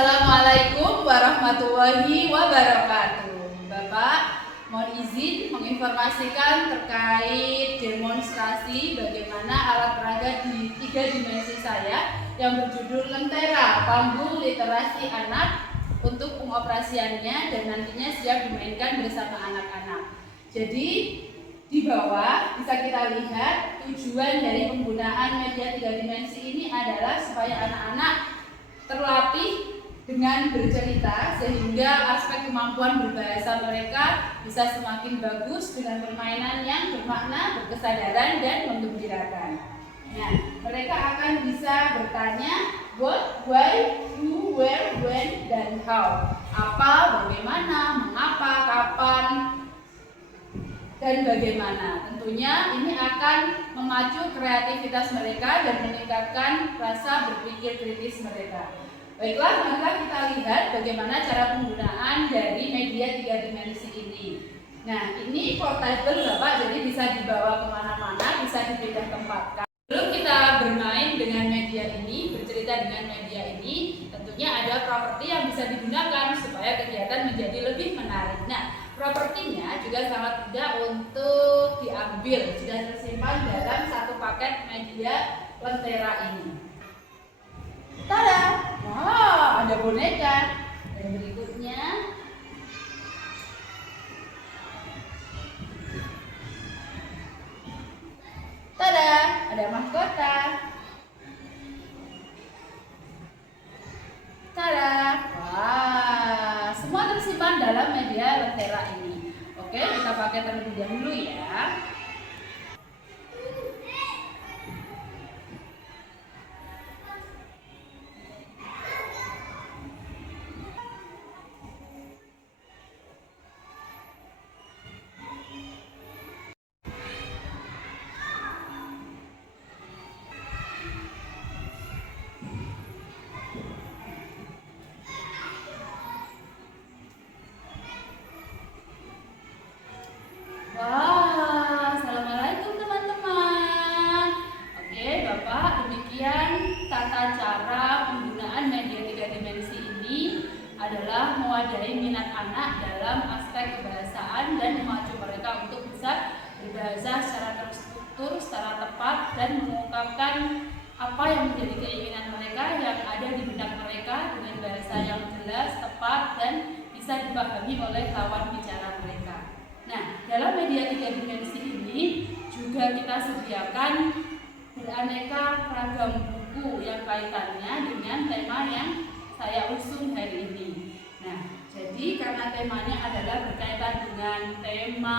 Assalamualaikum warahmatullahi wabarakatuh. Bapak, mohon izin menginformasikan terkait demonstrasi bagaimana alat peraga di 3 dimensi saya yang berjudul Lentera Panggung Literasi Anak untuk pengoperasiannya dan nantinya siap dimainkan bersama anak-anak. Jadi di bawah bisa kita lihat tujuan dari penggunaan media 3 dimensi ini adalah supaya anak-anak terlatih dengan bercerita sehingga aspek kemampuan berbahasa mereka bisa semakin bagus dengan permainan yang bermakna, berkesadaran, dan menggembirakan. Nah, mereka akan bisa bertanya what, why, who, where, when, dan how. Apa, bagaimana, mengapa, kapan, dan bagaimana. Tentunya ini akan memacu kreativitas mereka dan meningkatkan rasa berpikir kritis mereka. Baiklah, marilah kita lihat bagaimana cara penggunaan dari media 3 dimensi ini. Nah, ini portable Bapak, jadi bisa dibawa kemana-mana, bisa dipindah tempatkan. Sebelum kita bermain dengan media ini, bercerita dengan media ini, tentunya ada properti yang bisa digunakan supaya kegiatan menjadi lebih menarik. Nah, propertinya juga sangat mudah untuk diambil, sudah tersimpan dalam satu paket media Lentera ini. Tada! Wow, ada boneka. Dan berikutnya tada, ada mahkota. Tada! Wah, semua tersimpan dalam media Lentera ini. Oke, kita pakai terlebih dahulu ya. Wah, assalamualaikum teman-teman. Oke, Bapak, demikian tata cara penggunaan media 3 dimensi ini adalah mewadahi minat anak dalam aspek kebahasaan dan memacu mereka untuk bisa berbahasa secara terstruktur, secara tepat, dan mengungkapkan apa yang menjadi keinginan mereka yang ada di benak mereka dengan bahasa yang jelas, tepat, dan bisa dipahami oleh lawan bicara mereka. Nah, dalam media 3 dimensi ini juga kita sediakan beraneka ragam buku yang kaitannya dengan tema yang saya usung hari ini. Nah, jadi karena temanya adalah berkaitan dengan tema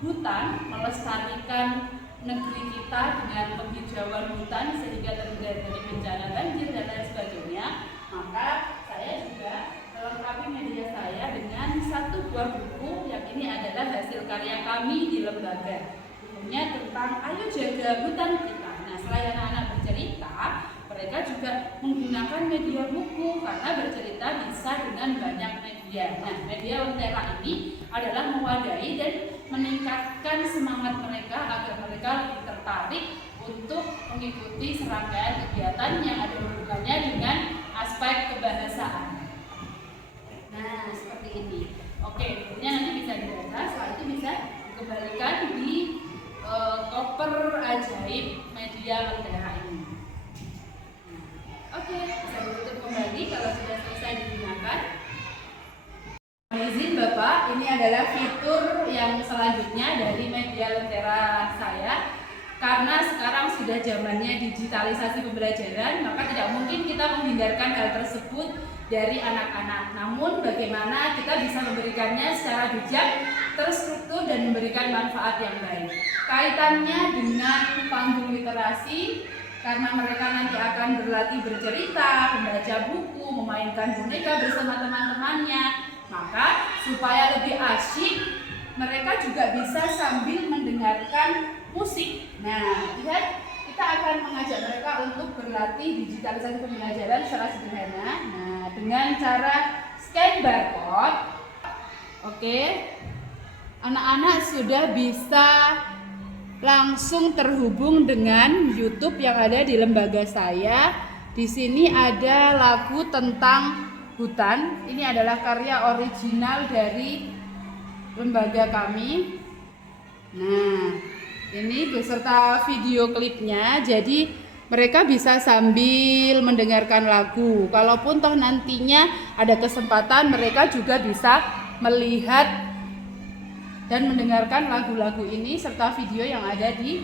hutan, melestarikan negeri kita dengan penghijauan hutan sehingga terhindar dari bencana banjir dan lain sebagainya, maka saya juga melengkapi media saya dengan satu buah buku yang ini adalah hasil karya kami di lembaga. Bukunya tentang ayo jaga hutan kita. Nah, selain anak-anak bercerita, mereka juga menggunakan media buku karena bercerita bisa dengan banyak media. Nah, media Lentera ini adalah mewadahi dan meningkatkan semangat mereka agar mereka lebih tertarik untuk mengikuti serangkaian kegiatan yang ada hubungannya dengan aspek kebahasaan. Nah, seperti ini. Oke, bukunya nanti bisa dibaca, setelah itu bisa dikembalikan di koper ajaib media Lentera ini. Oke, bisa ditutup kembali kalau sudah selesai digunakan. Izin Bapak, ini adalah fitur yang selanjutnya dari media Lentera saya. Karena sekarang sudah zamannya digitalisasi pembelajaran, maka tidak mungkin kita menghindarkan hal tersebut dari anak-anak. Namun bagaimana kita bisa memberikannya secara bijak, terstruktur, dan memberikan manfaat yang baik. Kaitannya dengan panggung literasi, karena mereka nanti akan berlatih bercerita, membaca buku, memainkan boneka bersama teman-temannya. Maka supaya lebih asyik, mereka juga bisa sambil mendengarkan musik. Nah, lihat, kita akan mengajak mereka untuk berlatih digitalisasi pembelajaran secara sederhana. Nah, dengan cara scan barcode. Oke. Anak-anak sudah bisa langsung terhubung dengan YouTube yang ada di lembaga saya. Di sini ada lagu tentang hutan. Ini adalah karya original dari lembaga kami. Nah, ini beserta video klipnya, jadi mereka bisa sambil mendengarkan lagu. Kalaupun toh nantinya ada kesempatan, mereka juga bisa melihat dan mendengarkan lagu-lagu ini serta video yang ada di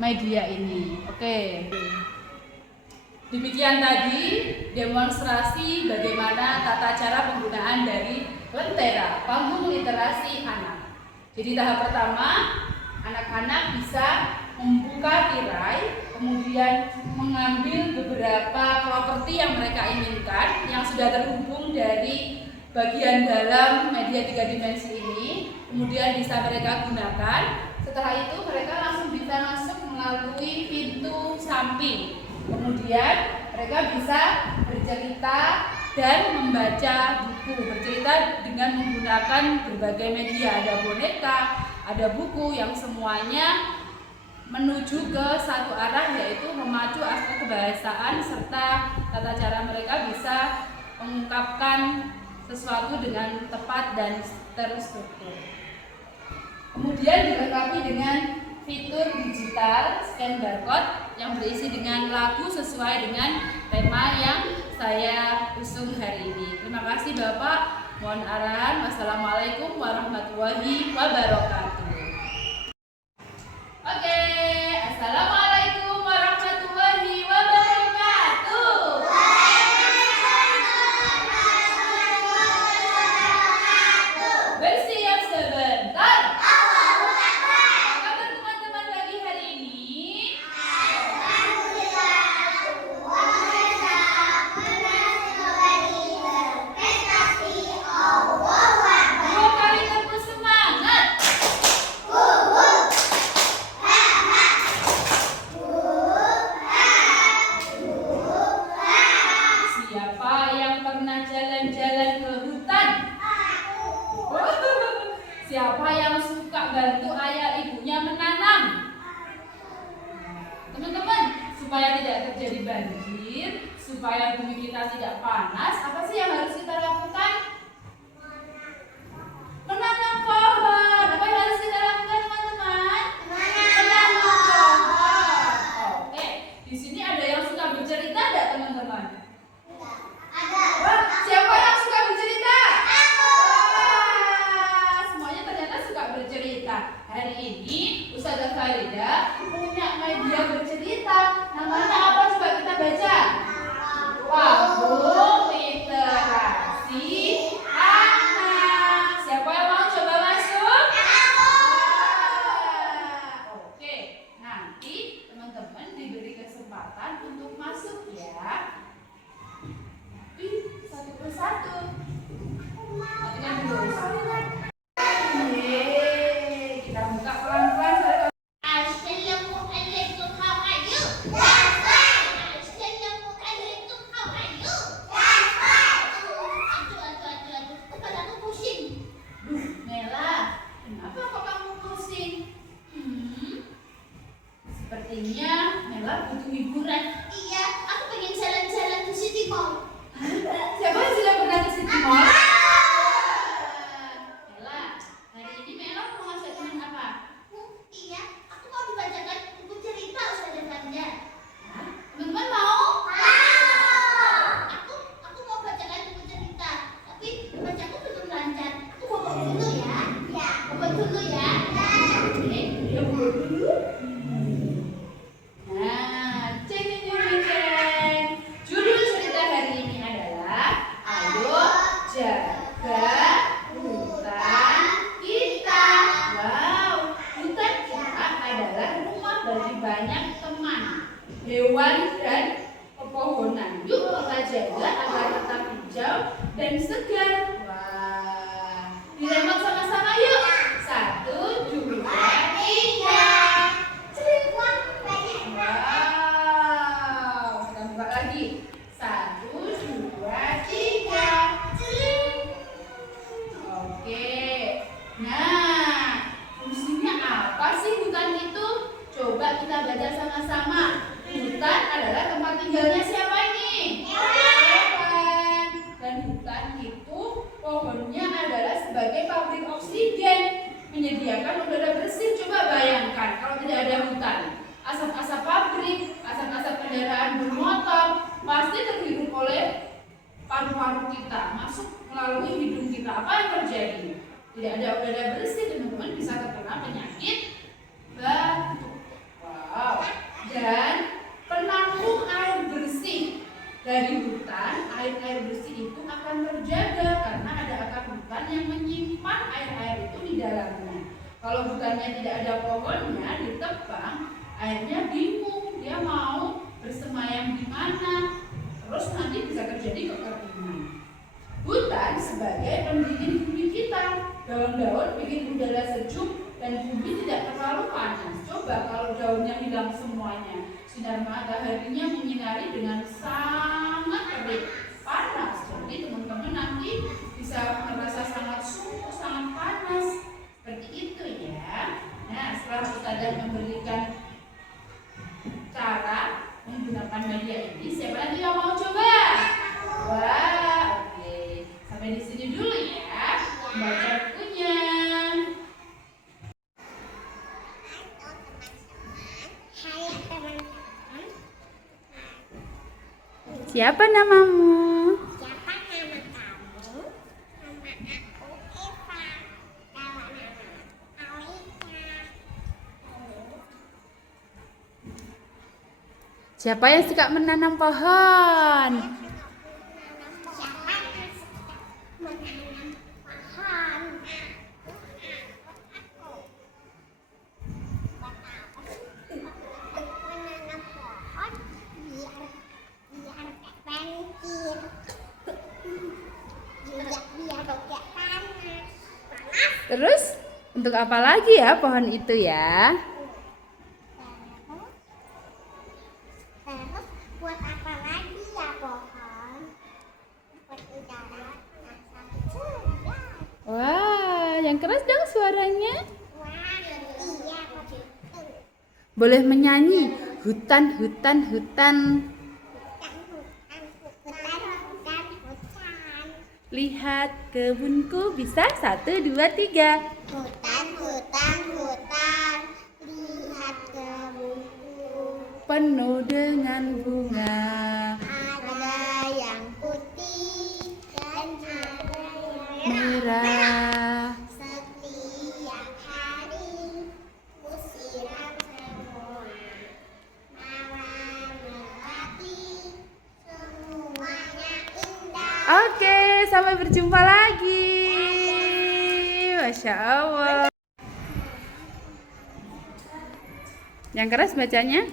media ini. Oke. Demikian tadi demonstrasi bagaimana tata cara penggunaan dari Lentera, panggung literasi anak. Jadi tahap pertama, anak-anak bisa membuka tirai, kemudian mengambil beberapa properti yang mereka inginkan yang sudah terhubung dari bagian dalam media 3 dimensi ini, kemudian bisa mereka gunakan. Setelah itu mereka langsung bisa masuk melalui pintu samping. Kemudian mereka bisa bercerita dan membaca buku, bercerita dengan menggunakan berbagai media. Ada boneka, ada buku yang semuanya menuju ke satu arah, yaitu memacu aspek kebahasaan serta tata cara mereka bisa mengungkapkan sesuatu dengan tepat dan terstruktur. Kemudian dilengkapi dengan fitur digital scan barcode yang berisi dengan lagu sesuai dengan tema yang saya usung hari ini. Terima kasih Bapak. Mohon arahan. Wassalamualaikum warahmatullahi wabarakatuh. Oke, assalamualaikum warahmatullahi wabarakatuh. Bersiap sebentar. Apa kabar teman-teman pagi hari ini? Dua kali tepuk semangat. Siapa yang pernah jalan-jalan ke hutan? Siapa yang suka bantu ayah ibunya menanam? Teman-teman, supaya tidak terjadi banjir, supaya bumi kita tidak panas, apa sih yang harus kita lakukan? Menanam pohon. Apa yang harus kita lakukan, teman-teman? Menanam pohon. Oke, di sini ada yang suka bercerita enggak, teman-teman? Wah, siapa yang suka bercerita? Wah, semuanya ternyata suka bercerita. Hari ini Ustazah Farida punya media bercerita. Namanya apa? Coba kita baca. Panggung literasi anak. Siapa yang mau coba masuk? Oke, nanti teman-teman diberi kesempatan untuk masuk ya. Satu persatu. Matikan dulu. Kita buka pelan-pelan. Assalamualaikum, how are you? Assalamualaikum, how are you? Aduh, kepalaku pusing. Mela, kenapa kok kamu pusing? Sepertinya Mela butuh hiburan. Iya, aku pengen jalan-jalan ke City Mall. Siapa yang sudah pernah ke City Mall? Mela, hari ini Mela mau ngajak teman apa? Iya, aku mau dibacakan buku cerita Ustazah Farida. Teman-teman mau? Aku mau bacakan buku cerita, tapi bacaku belum lancar. Aku bawa dulu ya. Ya, bawa dulu ya. Oke, ya dulu. Nah, ceng. Judul cerita hari ini adalah Ayo Jaga Hutan Kita. Wow, hutan kita adalah rumah bagi banyak teman, hewan dan pepohonan. Yuk kita jaga agar tetap hijau dan segar. Wah, diremot sama-sama yuk. 1, 2, 3. Wow, kita buka lagi. 1, 2, 3. Oke. Nah, fungsinya apa sih hutan itu? Coba kita baca sama-sama. Hutan adalah tempat tinggalnya siapa ini? Hewan. Dan itu pohonnya adalah sebagai pabrik oksigen, menyediakan udara bersih. Coba bayangkan kalau tidak ada hutan, asap-asap pabrik, asap-asap kendaraan bermotor pasti terhirup oleh paru-paru kita, masuk melalui hidung kita. Apa yang terjadi? Tidak ada udara bersih, teman-teman bisa terkena penyakit batuk. Wow. Dan penampung air bersih dari hutan, air bersih itu akan terjaga karena ada akar hutan yang menyimpan air-air itu di dalamnya. Kalau hutannya tidak ada pohonnya, ditebang, airnya bingung, dia mau bersemayam di mana. Terus nanti bisa terjadi kekeringan. Hutan sebagai pendingin bumi kita. Daun-daun bikin udara sejuk dan bumi tidak terlalu panas. Coba kalau daunnya hilang semuanya, sinar mataharinya menyinari dengan sangat terik, panas. Jadi teman-teman nanti bisa merasa sangat sungguh, sangat panas. Seperti itu ya. Nah, setelah Ustazah memberikan cara menggunakan media ini, siapa lagi yang mau coba? Wah, oke. Sampai di sini dulu ya. Baca bukunya. Hai teman-teman. Siapa namamu? Siapa nama kamu? Nama aku Eva. Kalau nama Alika. Siapa yang suka menanam pohon? Siapa yang suka menanam pohon? Menanam pohon biar banjir. Biar tidak panas. Terus untuk apa lagi ya pohon itu ya? Terus buat apa lagi ya pohon? Buat udara yang sangat segar. Wah, yang keras dong suaranya. Wah, iya begitu. Boleh menyanyi. Hutan, hutan, hutan. Hutan. Lihat kebunku bisa 1, 2, 3. Hutan. Lihat kebunku. Penuh dengan bunga. Ada yang putih dan ada yang Merah. setiap hari kusiram semua. Malam melati semuanya indah. Oke, sampai berjumpa lagi. Masya Allah. Yang keras bacanya.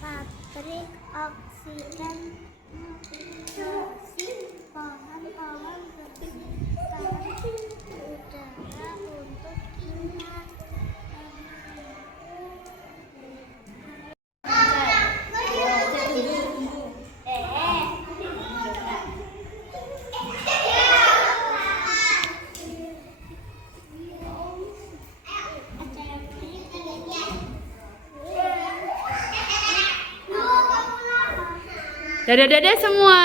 Pabrik oksigen produksi pohon-pohon bersihkan udara untuk kita. Dadah-dadah semua.